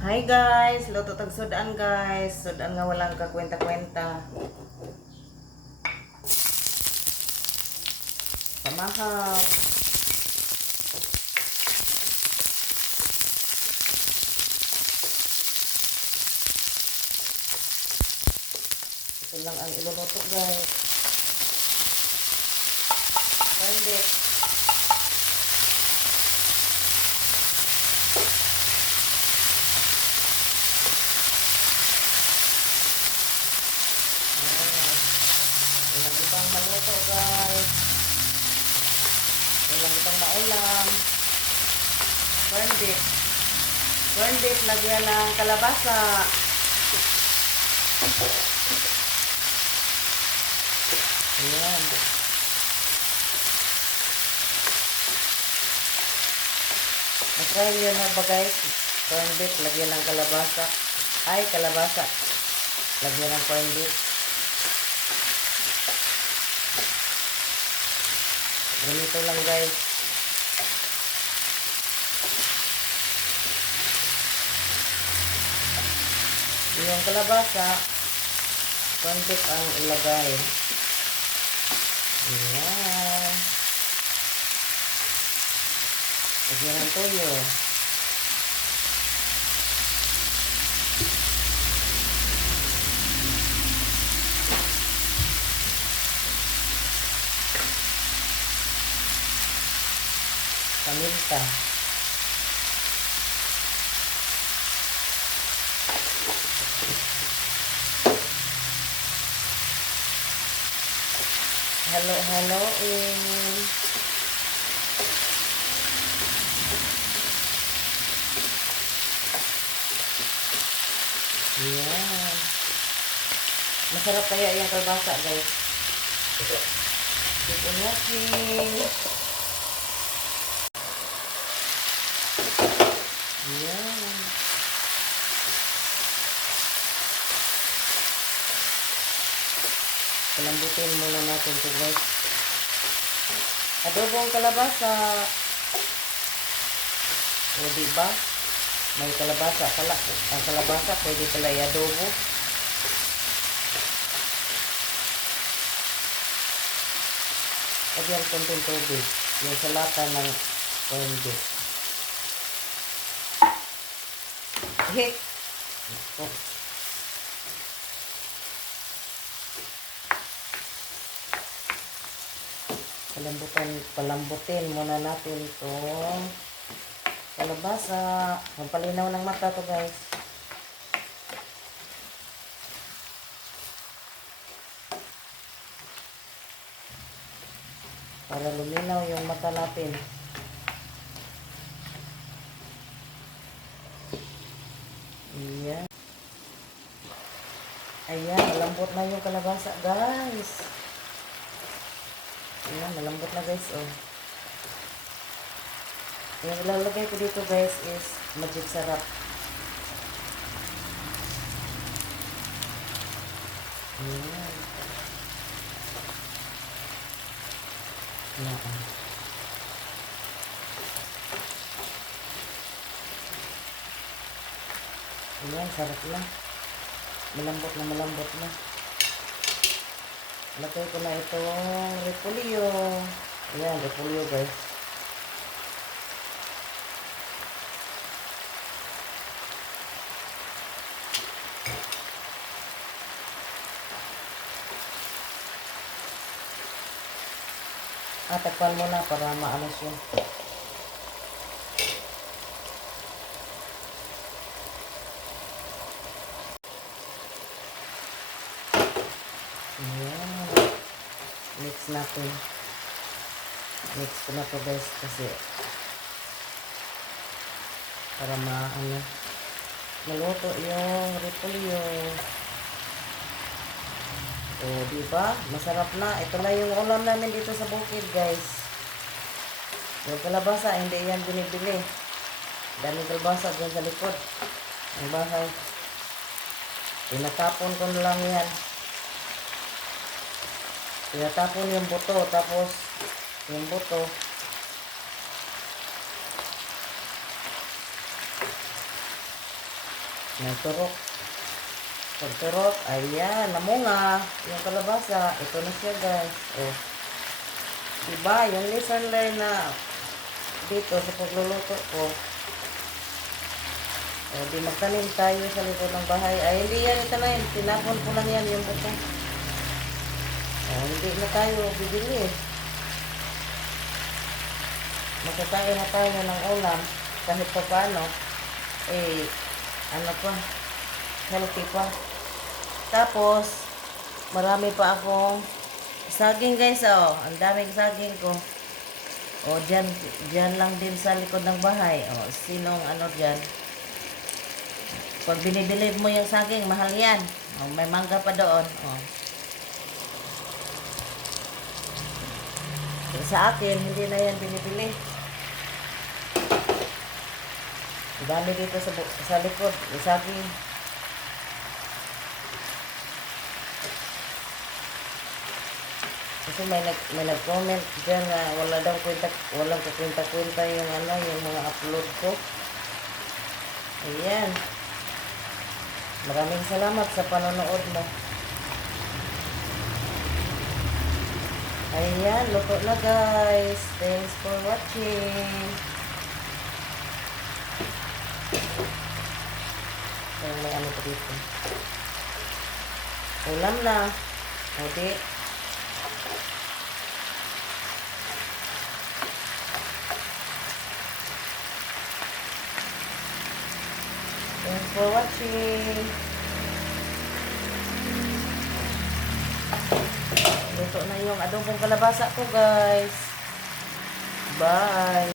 Hi guys, luto tag sudan guys. Sudan nga walang kakwenta-kwenta. Pamahaw. Ito lang ang iluluto guys. Pwede. Walang ibang maluto guys. Walang ibang maulam. Corn beef. Corn beef, lagyan ng kalabasa. Ayan. Masarap yun na ba guys? Corn beef, lagyan ng kalabasa. Ay, kalabasa. Lagyan ng corn beef. Ganito lang guys. Yung kalabasa, corn beef ang ilagay. Ayan. Lagyan ng toyo. Paminta. Halo-haloin. Ayan. Masarap kaya yung kalbasa guys. Sipunukin. Ayan. Palambutin muna natin ito guys. Adobong kalabasa. O diba? May kalabasa pala. Ang kalabasa pwede pala i-adobo. Lagyan konting tubig. Yung sa lata ng corn beef. Hik! Ito. Palambutin muna natin itong kalabasa. Pampalinaw ng mata to guys. Para luminaw yung mata natin. Ayan. Ayan, malambot na yung kalabasa guys. Ayan, malambot na guys oh. Yung ilalagay ko dito guys is magic sarap. Ayan. Ayan. Ayan, sarap na. Malambot na. Lagay ko na itong repolyo. Ayan, repolyo guys. Takpan mo na para maano siya. Ayan. Mix natin. Mix ko na to guys kasi para maluto yung repolyo. O, diba? Masarap na. Ito na yung ulam namin dito sa bukid, guys. Yung kalabasa, hindi yan binibili. Daming kalabasa dyan sa likod. Ang bahay. Tinatapon ko na lang yan. Tinatapon yung buto. Tapos, yung buto, Nagturok. Pagturok, ayan, namunga yung kalabasa. Ito na siya, guys. Oh. Diba, yung lesson learned na dito sa pagluluto ko. Oh, di magtanim tayo sa likod ng bahay. Ay, hindi yan itanayin. Tinapon ko lang yan yung buto. Oh, hindi na tayo bibili. Magkatayo na tayo ng ulam. Kahit pa paano, eh, ano pa, healthy pa. Tapos, marami pa akong saging, guys, oh. Ang daming saging ko. O, dyan lang din sa likod ng bahay. O, sinong ano dyan? Pag binibili mo yung saging, mahal yan. O, may mangga pa doon. O. Sa akin, hindi na yan binibili. Ang dami dito sa likod. Yung saging. Kasi may nag-comment dyan na walang kukwenta-kwenta yung ano, yung mga upload ko. Ayan. Maraming salamat sa panonood mo. Ayan, luto na, guys. Thanks for watching. Ayan, may ano pa dito. Ulam na. O, di. Thanks for watching. Luto na yung adobong kalabasa ko, guys. Bye.